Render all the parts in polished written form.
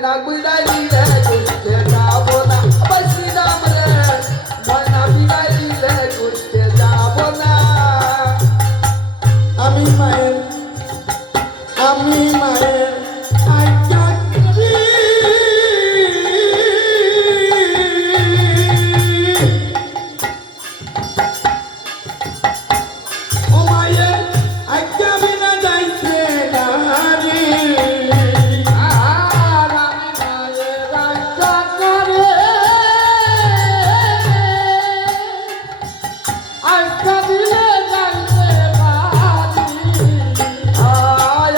ময়না বিদায় দিলে ঘুরতে যাব না শ্রীরাম রে ময়না বিদায় দিলে ঘুরতে যাব না আমি মায়ের আজ্ঞা করি ও মায়ের আজ্ঞা বিনা যাইতে নারী আর আমি মায়ের আজ্ঞা করে আজ্ঞা দিলে যাইতে পারি আর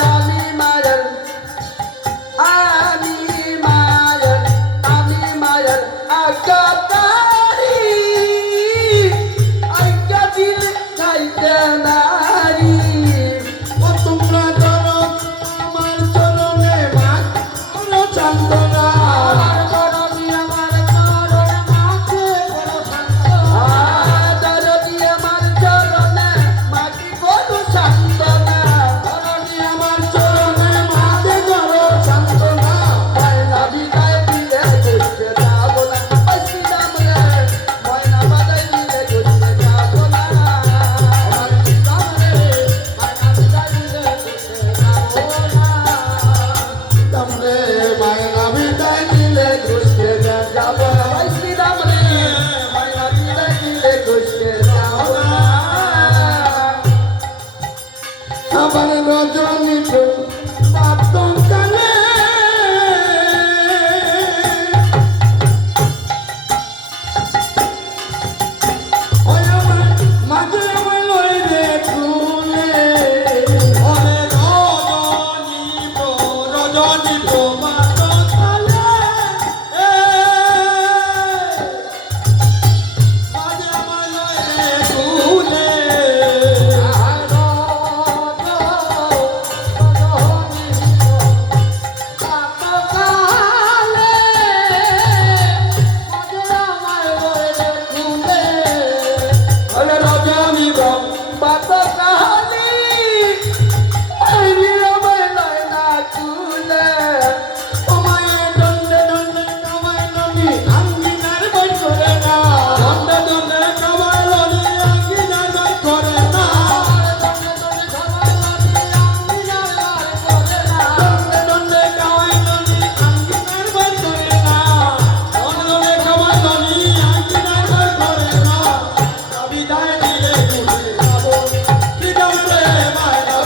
আমি মায়ের আজ্ঞা করি আজ্ঞা দিলে যাইতে নারী ও তোমরা ধরো আমার চরণে মাছ করো চান্দনা আমার করবি আমার চরণ মাকে বড় সান্তনা দরদি আমার চরণে মাটি বড় সান্তনা ধরণী আমার চরণে মাঝে করো চান্দনা ময়না বিদায় দিলে ঘুরতে যাব না শ্রীরাম রে ময়না বিদায় দিলে ঘুরতে যাব না আমার শ্রীরাম রে ময়না বিদায় দিলে ঘুরতে যাব না তোমরে মায়েরা বিদায় দিলে ঘুষতে যাব না শ্রীরাম রে ময়না বিদায় দিলে ঘুরতে যাব না আবার রজনী বাতন কালে ওই আমার মাঝে আমার লই রে তুলে ওরে রজনী বাতন কালে মাঝে আমার লই রে তুলে ওরে রজনী ও মায়ের দণ্ডে দণ্ডে কামাই ননি আঙ্গিনার বই করে না দণ্ডে দণ্ডে কামাই ননি আঙ্গিনার বই করে না দণ্ডে দণ্ডে কামাই ননি আঙ্গিনার বই করে না দণ্ডে দণ্ডে কামাই ননি আঙ্গিনার বই করে না বিদায় দিলে ঘুরে যাব শ্রীরাম রে মায়েরা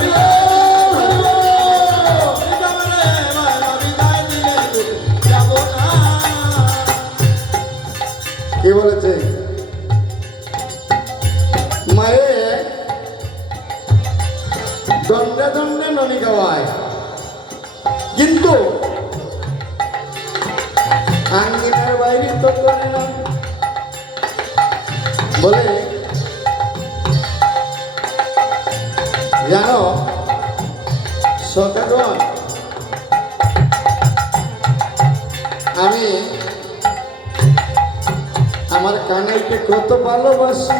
শ্রীরাম রে মায়েরা বিদায় দিলে ঘুরে যাব না কে বলেছে মায়ে দণ্ডে দণ্ডে ননি গাওয়ায় কিন্তু আঙ্গিনার বাইরে তো করে না বলে জানো সকাগণ আমি আমার কানাইকে কত ভালোবাসি